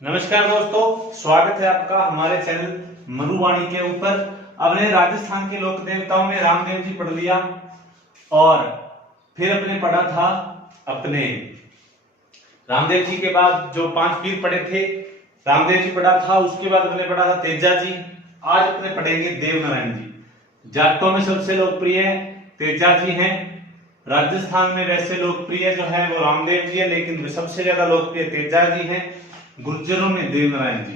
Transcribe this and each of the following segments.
नमस्कार दोस्तों, स्वागत है आपका हमारे चैनल मनुवाणी के ऊपर। अपने राजस्थान के लोक देवताओं में रामदेव जी पढ़ लिया और फिर अपने पढ़ा था अपने रामदेव जी के बाद जो 5 पीर पढ़े थे, रामदेव जी पढ़ा था, उसके बाद अपने पढ़ा था तेजा जी। आज अपने पढ़ेंगे देवनारायण जी। जाटों में सबसे लोकप्रिय तेजा जी हैं। राजस्थान में वैसे लोकप्रिय जो है वो रामदेव जी है, लेकिन सबसे ज्यादा लोकप्रिय तेजा जी हैं। गुर्जरों में देवनारायण जी।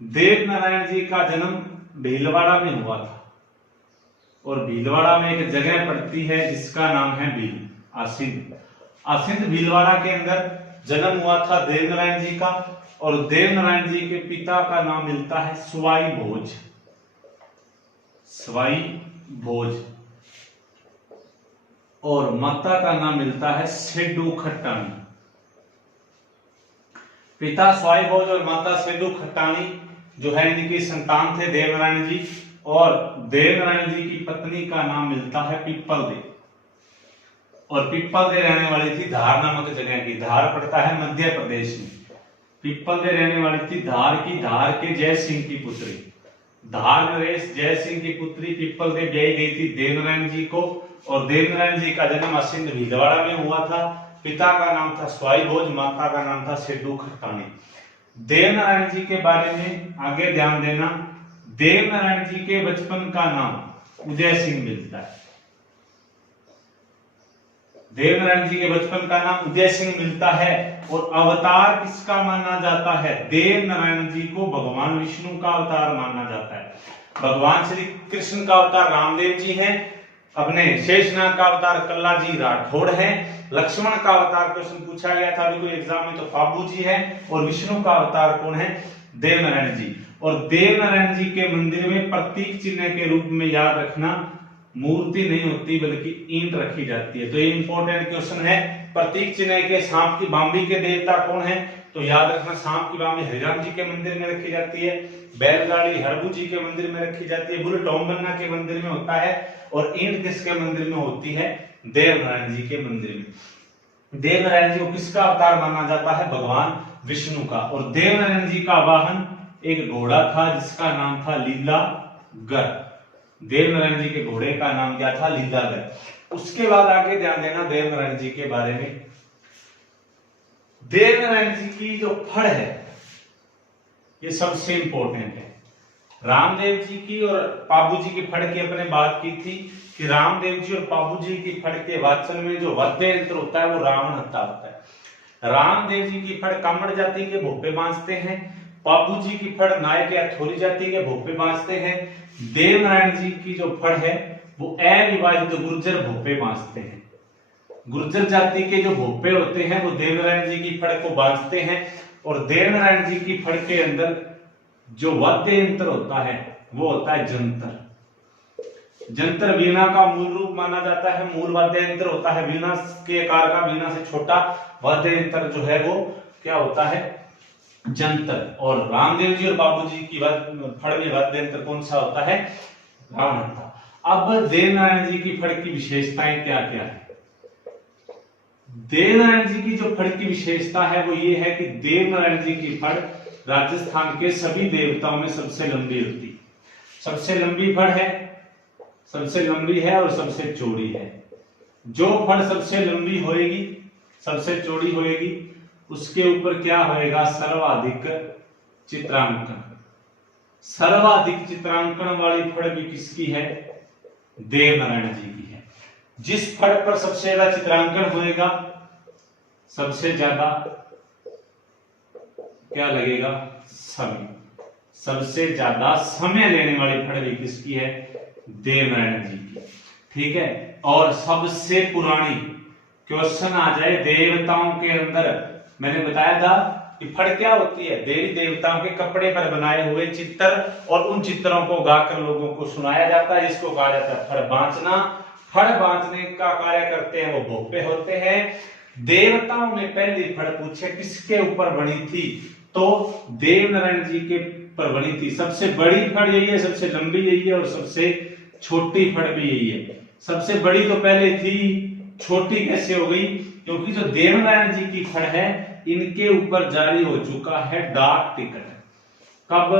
देवनारायण जी का जन्म भीलवाड़ा में हुआ था और भीलवाड़ा में एक जगह पड़ती है जिसका नाम है भील आसिंद। आसिंद भीलवाड़ा के अंदर जन्म हुआ था देवनारायण जी का। और देवनारायण जी के पिता का नाम मिलता है स्वाई भोज। स्वाई भोज। और माता का नाम मिलता है सेडू खट्टानी। पिता स्वाई भोज और माता सेडू खट्टानी जो है इनकी संतान थे देवनारायण जी। और देवनारायण जी की पत्नी का नाम मिलता है पिप्पल दे। और पिप्पल दे रहने वाली थी धार नामक जगह की। धार पड़ता है मध्य प्रदेश में। पिप्पल दे रहने वाली थी धार की। धार के जय सिंह की पुत्री, धार नरेश जय सिंह की पुत्री पिप्पल दे ब्याही गई थी देवनारायण जी को। और देवनारायण जी का जन्म आसिंद भीलवाड़ा में हुआ था। पिता का नाम था स्वाई भोज, माता का नाम था सेडू खट्टानी। देवनारायण जी के बारे में आगे ध्यान देना। देवनारायण जी के बचपन का नाम उदय सिंह मिलता है। देवनारायण जी के बचपन का नाम उदय सिंह मिलता है। और अवतार किसका माना जाता है? देवनारायण जी को भगवान विष्णु का अवतार माना जाता है। भगवान श्री कृष्ण का अवतार रामदेव जी हैं। अपने शेषनाग का अवतार कल्ला जी राठौड़ है। लक्ष्मण का अवतार क्वेश्चन पूछा गया था अभी कोई एग्जाम में, तो फाबू जी है। और विष्णु का अवतार कौन है? देवनारायण जी। और देवनारायण जी के मंदिर में प्रतीक चिन्ह के रूप में याद रखना, मूर्ति नहीं होती बल्कि ईंट रखी जाती है। तो ये इंपॉर्टेंट क्वेश्चन है। प्रतीक चिन्ह के सांप की बांबी के देवता कौन है? तो याद रखना, सांप की बांबी हरिराम जी के मंदिर में रखी जाती है। बैलगाड़ी हरबू जी के मंदिर में रखी जाती है। बुल टोम्बन्ना के मंदिर में होता है। और ईंट किसके मंदिर में होती है? देवनारायण जी के मंदिर में। देवनारायण जी को किसका अवतार माना जाता है? भगवान विष्णु का। और देवनारायण जी का वाहन एक घोड़ा था जिसका नाम था लीलागर। देवनारायण जी के घोड़े का नाम क्या था? लीलागर। उसके बाद आगे ध्यान देना देवनारायण जी के बारे में। देवनारायण जी की जो फड़ है ये सबसे इंपॉर्टेंट है। रामदेव जी की और पाबू जी की फड़ की अपने बात की थी कि रामदेव जी और पाबू जी की फड़ के वाचन में जो वाद्य यंत्र होता है वो रावण हत्था होता है। रामदेव जी की फड़ कामड़ जाति के भोपे बांधते हैं। पाबू जी की फड़ नायक या थोरी जाति के भोपे बांधते हैं। देवनारायण जी की जो फड़ है वो अविवाहित गुर्जर भोपे बांधते हैं। गुर्जर जाति के जो भोपे होते हैं वो देवनारायण जी की फड़ को बांधते हैं। और देवनारायण जी की फड़ के अंदर जो वाद्य यंत्र होता है वो होता है जंतर। जंतर वीणा का मूल रूप माना जाता है। मूल वाद्य यंत्र होता है वीणा के आकार का। वीणा से छोटा वाद्य यंत्र जो है वो क्या होता है? जंतर। और रामदेव जी और बाबू जी की फड़ में वाद्य यंत्र कौन सा होता है? रावण हत्था। अब देवनारायण जी की फड़ की विशेषताएं क्या क्या है? देवनारायण जी की जो फड़ की विशेषता है वो ये है कि देवनारायण जी की फड़ राजस्थान के सभी देवताओं में सबसे लंबी होती है। सबसे लंबी फड़ है, सबसे लंबी है और सबसे चौड़ी है। जो फड़ सबसे लंबी होएगी, सबसे चौड़ी होएगी, उसके ऊपर क्या होएगा? सर्वाधिक चित्रांकन। सर्वाधिक चित्रांकन वाली फड़ भी किसकी है? देवनारायण जी की है। जिस फड़ पर सबसे ज्यादा चित्रांकन होएगा, सबसे ज्यादा क्या लगेगा? समय। सबसे ज्यादा समय लेने वाली फड़ भी किसकी है? देवनारायण जी की। ठीक है। और सबसे पुरानी, क्वेश्चन आ जाए देवताओं के अंदर, मैंने बताया था कि फड़ क्या होती है? देवी देवताओं के कपड़े पर बनाए हुए चित्र, और उन चित्रों को गाकर लोगों को सुनाया जाता है, जिसको कहा जाता है फड़ बांचना। फड़ बांचने का कार्य करते हैं वो भोपे होते हैं। देवताओं ने पहली फड़ पूछे किसके ऊपर बनी थी? तो देवनारायण जी के पर बनी थी। सबसे बड़ी फड़ यही है, सबसे लंबी यही है और सबसे छोटी फड़ भी यही है। सबसे बड़ी तो पहले थी, छोटी कैसे हो गई? क्योंकि जो देवनारायण जी की फड़ है इनके ऊपर जारी हो चुका है डाक टिकट। कब?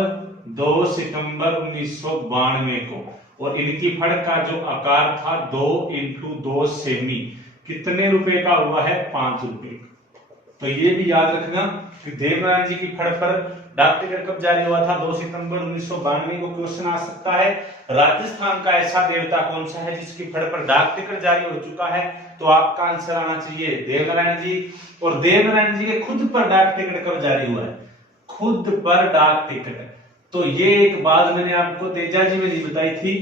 2 सितंबर 1992 को। और इनकी फड़ का जो आकार था 2 × 2 सेमी, कितने रुपए का हुआ है? 5 रुपए। तो ये भी याद रखना कि देवनारायण जी की फड़ पर डाक टिकट कब जारी हुआ था? 2 सितंबर 1992 को। क्वेश्चन आ सकता है राजस्थान का ऐसा देवता कौन सा है जिसकी फड़ पर डाक टिकट जारी हो चुका है? तो आपका आंसर आना चाहिए देवनारायण जी। और देवनारायण जी के खुद पर डाक टिकट कब जारी हुआ है? खुद पर डाक टिकट। तो ये एक बात मैंने आपको तेजा जी में बताई थी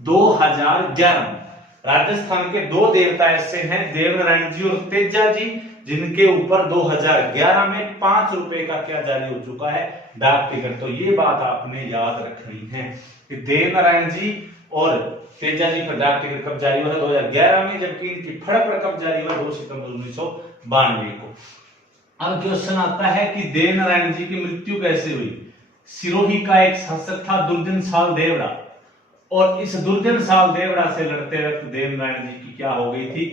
2011 में। राजस्थान के 2 देवता ऐसे हैं, देवनारायण जी और तेजा जी, जिनके ऊपर 2011 में 5 रुपए का क्या जारी हो चुका है? डाक टिकट। तो ये बात आपने याद रखनी है कि देवनारायण जी और तेजा जी पर डाक टिकट कब जारी हुआ? 2011 में, जबकि इनकी फड़ पर कब जारी हुआ? 2 सितंबर 1992 को। अब क्वेश्चन आता है कि देवनारायण जी की मृत्यु कैसे हुई? सिरोही का एक शासक था दुर्जन साल देवड़ा, और इस दुर्जन साल देवड़ा से लड़ते वक्त देवनारायण जी की क्या हो गई थी?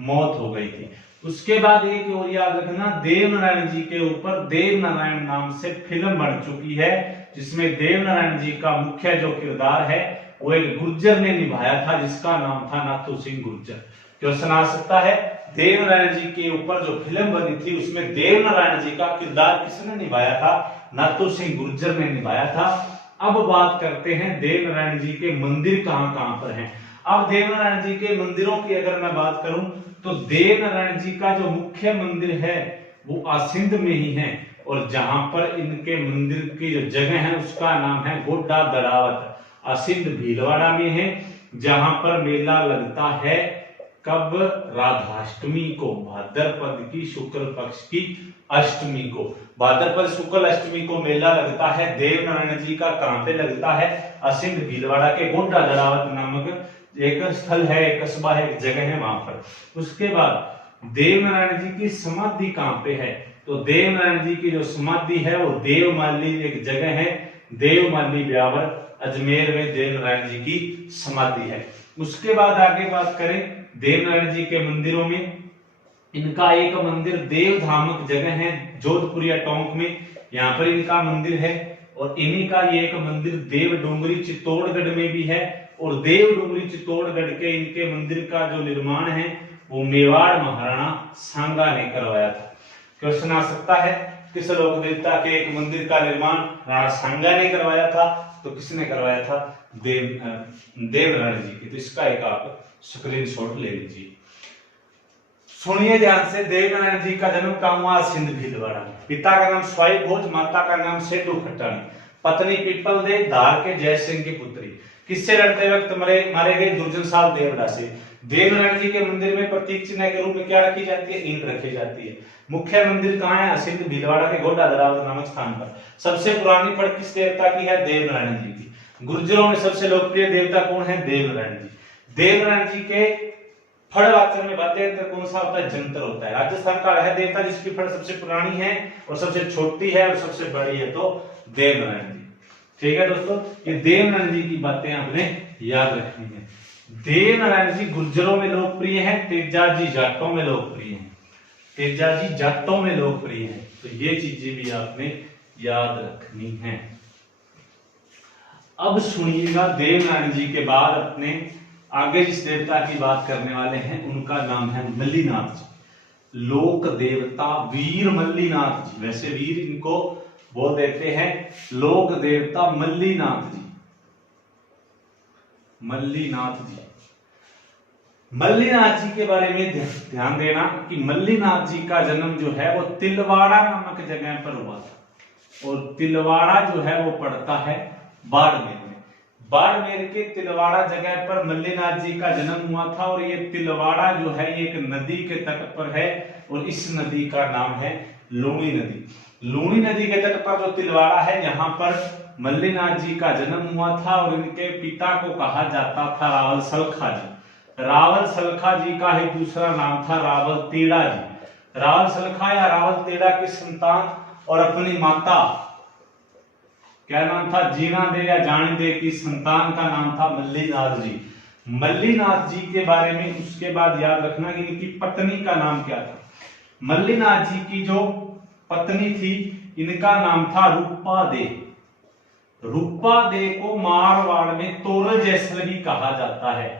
मौत हो गई थी। उसके बाद एक और याद रखना, देवनारायण जी के ऊपर देवनारायण नाम से फिल्म बन चुकी है, जिसमें देवनारायण जी का मुख्य जो किरदार है वो एक गुर्जर ने निभाया था, जिसका नाम था नाथू सिंह गुर्जर। क्वेश्चन आ सकता है देवनारायण जी के ऊपर जो फिल्म बनी थी उसमें देवनारायण जी का किरदार किसने निभाया था? नाथू सिंह गुर्जर ने निभाया था। अब बात करते हैं देवनारायण जी के मंदिर कहां कहां पर हैं। अब देवनारायण जी के मंदिरों की अगर मैं बात करूं तो देवनारायण जी का जो मुख्य मंदिर है वो आसिंद में ही है, और जहां पर इनके मंदिर की जो जगह है उसका नाम है गोड्डा दड़ावत। आसिंद भीलवाड़ा में है, जहां पर मेला लगता है कब? राधाष्टमी को, भाद्रपद की शुक्ल पक्ष की अष्टमी को। भाद्रपद शुक्ल अष्टमी को मेला लगता है देवनारायण जी का। कहां पे लगता है? आसिंद भीलवाड़ा के गोड्डा दड़ावत नामक एक स्थल है, एक कस्बा है, एक जगह है वहां पर। उसके बाद देवनारायण जी की समाधि कहां पे है? तो देवनारायण जी की जो समाधि है वो देवमाली एक जगह है, देवमाली ब्यावर अजमेर में देवनारायण जी की समाधि है। उसके बाद आगे बात करें देवनारायण जी के मंदिरों में, इनका एक मंदिर देवधामक जगह है जोधपुरिया टोंक में, यहाँ पर इनका मंदिर है। और इन्हीं का ये एक मंदिर देव डोंगरी चित्तौड़गढ़ में भी है, और देव डोंगरी चित्तौड़गढ़ के इनके मंदिर का जो निर्माण है वो मेवाड़ महाराणा सांगा ने करवाया था। क्वेश्चन आ सकता है किस लोक देवता के एक मंदिर का निर्माण राणा सांगा ने करवाया था? तो किसने करवाया था? देवनारायण जी की। तो इसका एक आप स्क्रीनशॉट ले लीजिए। सुनिए ध्यान से, देवनारायण जी का जन्म कहाँ हुआ? सिंध भीलवाड़ा में। पिता का नाम स्वाई भोज, माता का नाम सेठू खट्टाणी, पत्नी पीपल दे, धार के जय सिंह की पुत्री। किससे लड़ते वक्त मारे गए? दुर्जन साल देवड़ा से। देवनारायण जी के मंदिर में प्रतीक चिन्ह के रूप में क्या रखी जाती है? ईंट रखी जाती है। मुख्य मंदिर कहाँ है? सिंध भीलवाड़ा के गोड्डा दड़ावत नामक स्थान पर। सबसे पुरानी फड़ किस देवता की है? देवनारायण जी की। गुर्जरों में सबसे लोकप्रिय देवता कौन है? देवनारायण जी। देवनारायण जी के फड़ वाचन में वाद्य यंत्र कौन सा होता है? जंतर होता है। राजस्थान का वह देवता जिसकी फड़ सबसे पुरानी है और सबसे छोटी है और सबसे बड़ी है, तो देवनारायण जी। ठीक है दोस्तों, ये देवनारायण जी की बातें आपने याद रखनी है। देवनारायण जी गुर्जरों में लोकप्रिय है, तेजा जी जाटों में लोकप्रिय है। तेजा जी जाटों में लोकप्रिय है, तो ये चीजें भी आपने याद रखनी है। अब सुनिएगा, देवनारायण जी के बाद अपने आगे जिस देवता की बात करने वाले हैं उनका नाम है मल्लीनाथ जी। लोक देवता वीर मल्लीनाथ जी, वैसे वीर इनको बोल देते हैं, लोक देवता मल्लीनाथ जी। मल्लीनाथ जी, मल्लीनाथ जी के बारे में ध्यान देना कि मल्लीनाथ जी का जन्म जो है वो तिलवाड़ा नामक जगह पर हुआ था, और तिलवाड़ा जो है वो पड़ता है बाड़मेर में। बाड़मेर के तिलवाड़ा जगह पर मल्लीनाथ जी का जन्म हुआ था, और ये तिलवाड़ा जो है ये एक नदी के तट पर है, और इस नदी का नाम है लूणी नदी। लूणी नदी के तट पर जो तिलवाड़ा है यहाँ पर मल्लीनाथ जी का जन्म हुआ था, और इनके पिता को कहा जाता था रावल सलखा जी। रावल सलखा जी का ही दूसरा नाम था रावल तेड़ा जी। रावल सलखा या रावल तेड़ा की संतान और अपनी माता क्या नाम था? जीना दे या जानी दे की संतान का नाम था मल्लीनाथ जी। मल्लीनाथ जी के बारे में उसके बाद याद रखना कि इनकी पत्नी का नाम क्या था। मल्लीनाथ जी की जो पत्नी थी, इनका नाम था रूपा दे। रूपा दे को मारवाड़ में तोरल जैसल भी कहा जाता है,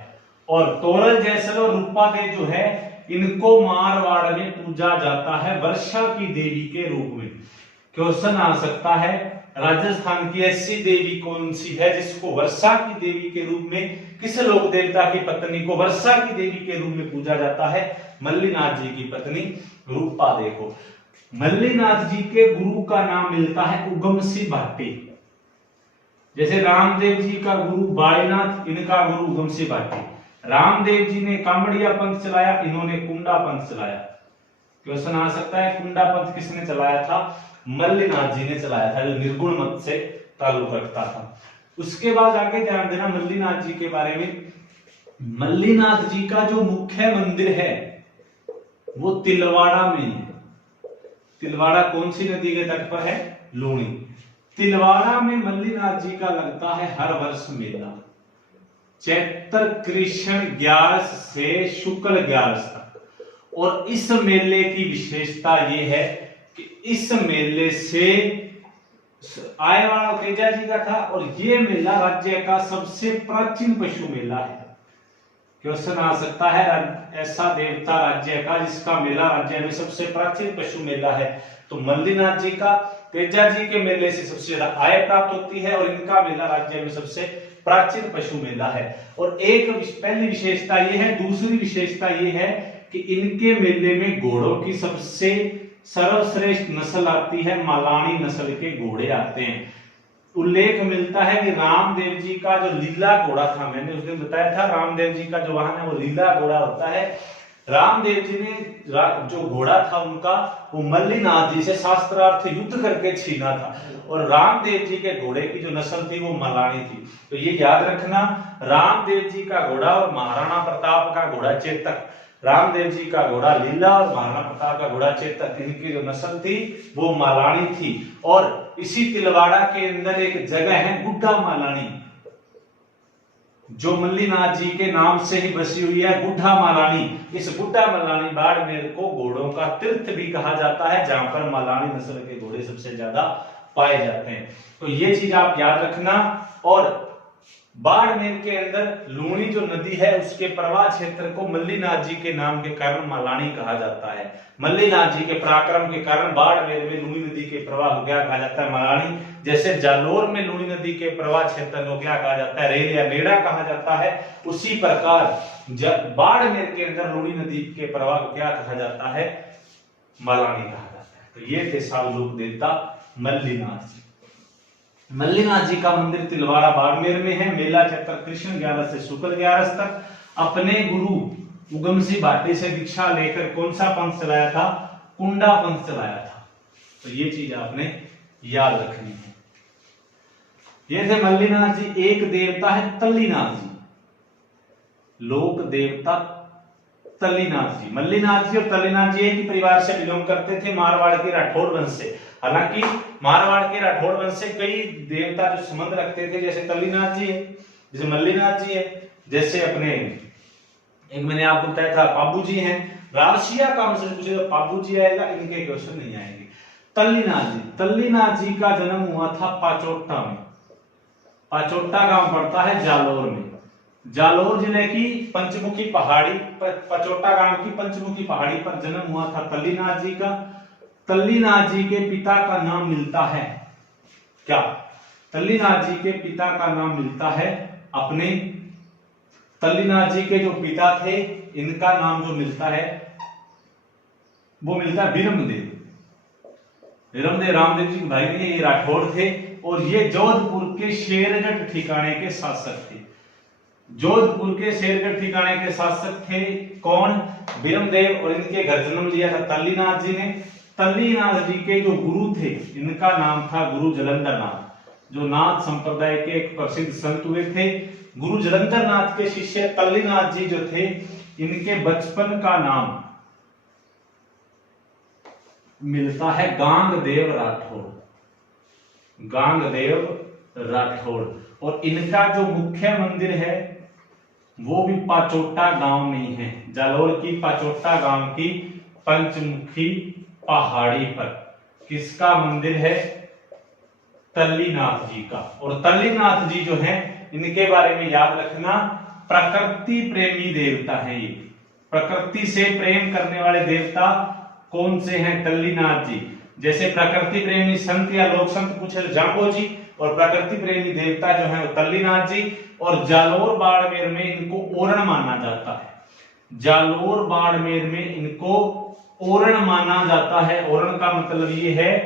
और तोरल जैसल और रूपा दे जो है इनको मारवाड़ में पूजा जाता है वर्षा की देवी के रूप में। क्वेश्चन आ सकता है राजस्थान की ऐसी देवी कौन सी है जिसको वर्षा की देवी के रूप में, किस लोक देवता की पत्नी को वर्षा की देवी के रूप में पूजा जाता है? मल्लीनाथ जी की पत्नी रूपा दे को। मल्लीनाथ जी के गुरु का नाम मिलता है उगमसी भाटी। जैसे रामदेव जी का गुरु बाळीनाथ, इनका गुरु उगमसी भाटी। रामदेव जी ने कामड़िया पंथ चलाया, इन्होंने कुंडा पंथ चलाया। क्वेश्चन आ सकता है कुंडा पंथ किसने चलाया था? मल्लीनाथ जी ने चलाया था, जो निर्गुण मत से ताल्लुक रखता था। उसके बाद आगे ध्यान देना मल्लीनाथ जी के बारे में। मल्लीनाथ जी का जो मुख्य मंदिर है वो तिलवाड़ा में है। तिलवाड़ा कौन सी नदी के तट पर है? लूणी। तिलवाड़ा में मल्लीनाथ जी का लगता है हर वर्ष मेला, चैत्र कृष्ण 11 से शुक्ल 11 तक। और इस मेले की विशेषता ये है कि इस मेले से आए वाला तेजा जी का था, और ये मेला राज्य का सबसे प्राचीन पशु मेला है। क्वेश्चन आ सकता है ऐसा देवता राज्य का जिसका मेला राज्य में सबसे प्राचीन पशु मेला है, तो मल्लीनाथ जी का तेजा जी के मेले से सबसे ज्यादा आय प्राप्त होती है, और इनका मेला राज्य में सबसे प्राचीन पशु मेला है। और एक पहली विशेषता ये है। दूसरी विशेषता ये है कि इनके मेले में घोड़ों की सबसे सर्वश्रेष्ठ नस्ल आती है, मालानी नस्ल के घोड़े आते हैं। उल्लेख मिलता है कि रामदेव जी का जो लीला घोड़ा था, मैंने उस दिन बताया था रामदेव जी का जो वाहन है वो लीला घोड़ा होता है। रामदेव जी ने जो घोड़ा था उनका, वो मल्लीनाथ जी से शास्त्रार्थ युद्ध करके छीना था, और रामदेव जी के घोड़े की जो नस्ल थी वो मलानी थी। तो ये याद रखना, रामदेव जी का घोड़ा और महाराणा प्रताप का घोड़ा चेतक, रामदेव जी का घोड़ा लीला और महाराणा प्रताप का घोड़ा चेतक, इनकी जो नस्ल थी वो मालानी थी। और इसी तिलवाड़ा के अंदर एक जगह है गुड्डा मालानी, जो मल्लीनाथ जी के नाम से ही बसी हुई है, गुड्डा मालानी। इस गुड्डा मालानी बाड़मेर को घोड़ों का तीर्थ भी कहा जाता है, जहां पर मालानी नस्ल के घोड़े सबसे ज्यादा पाए जाते हैं। तो ये चीज आप याद रखना। और बाड़मेर के अंदर लूणी जो नदी है उसके प्रवाह क्षेत्र को मल्लीनाथ जी के नाम के कारण मालानी कहा जाता है। मल्लीनाथ जी के पराक्रम के कारण बाड़मेर में लूणी नदी के प्रवाह को क्या कहा जाता है? मालानी। जैसे जालोर में लूणी नदी के प्रवाह क्षेत्र को क्या कहा जाता है? रेल या नेड़ा कहा जाता है। उसी प्रकार बाड़मेर के अंदर लूणी नदी के प्रवाह को क्या कहा जाता है? मालानी कहा जाता है। तो ये थे साल लोक देवता मल्लीनाथ जी। मल्लीनाथ जी का मंदिर तिलवाड़ा बाड़मेर में है। मेला चैत्र कृष्ण 11 से शुक्ल 11 तक। अपने गुरु उगमसी भाटी से दीक्षा लेकर कौन सा पंथ चलाया था? कुंडा पंथ चलाया था। तो ये चीज आपने याद रखनी है। ये थे मल्लीनाथ जी। एक देवता है तल्लीनाथ जी, लोक देवता तल्लीनाथ जी। मल्लीनाथ जी और तल्लीनाथ जी एक ही परिवार से बिलोंग करते थे, मारवाड़ के राठौड़ वंश से। हालांकि मारवाड़ के राठौड़ वंश से कई देवता जो संबंध रखते थे, जैसे तल्लीनाथ जी है, जैसे मल्लीनाथ जी है, जैसे अपने एक मैंने आपको बताया था पाबू जी हैं। राशिया का हमसे पूछे तो पाबू जी आएगा, इनके क्वेश्चन नहीं आएंगे। तल्लीनाथ जी का जन्म हुआ था पाचोट्टा में। पाचोट्टा गांव पड़ता है जालोर में। जालोर जिले की पंचमुखी पहाड़ी पर, पाचोट्टा गांव की पंचमुखी पहाड़ी पर जन्म हुआ था तल्लीनाथ जी का। तल्लीनाथ जी के पिता का नाम मिलता है क्या? तल्लीनाथ जी के पिता का नाम मिलता है अपने, तल्लीनाथ जी के जो पिता थे इनका नाम जो मिलता है वो मिलता है बीरमदेव। बीरमदेव रामदेव जी के भाई नहीं, ये राठौड़ थे, और ये जोधपुर के शेरगढ़ ठिकाने के शासक थे। जोधपुर के शेरगढ़ ठिकाने के शासक थे कौन? बीरमदेव। और इनके घर जन्म लिया था तल्लीनाथ जी ने। तल्लीनाथ जी के जो गुरु थे इनका नाम था गुरु जलंधर नाथ, जो नाथ संप्रदाय के एक प्रसिद्ध संत हुए थे। गुरु जलंधर नाथ के शिष्य तल्लीनाथ जी जो थे, इनके बचपन का नाम मिलता है गांगदेव राठौड़। गांगदेव राठौड़। और इनका जो मुख्य मंदिर है वो भी पाचोट्टा गांव में ही है, जालोर की पाचोट्टा गांव की पंचमुखी पहाड़ी पर। किसका मंदिर है? तल्लीनाथ जी का। और तल्लीनाथ जी जो हैं इनके बारे में याद रखना, प्रकृति प्रेमी देवता है ये। प्रकृति से प्रेम करने वाले देवता कौन से हैं? तल्लीनाथ जी। जैसे प्रकृति प्रेमी संत या लोक संत पूछे जांबो जी, और प्रकृति प्रेमी देवता जो है वो तल्लीनाथ जी। और जालोर बाड़मेर में इनको ओरण माना जाता है। जालोर बाड़मेर में इनको ओरण माना जाता है। ओरण का मतलब ये है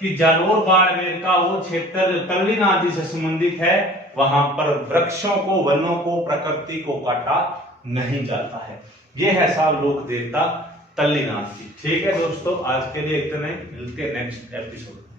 कि जालोर बाड़मेर का वो क्षेत्र तल्लीनाथ जी से संबंधित है, वहां पर वृक्षों को, वनों को, प्रकृति को काटा नहीं जाता है। ये है साहब लोक देवता तल्लीनाथ जी। ठीक है दोस्तों, आज के लिए इतना ही, मिलते हैं नेक्स्ट एपिसोड।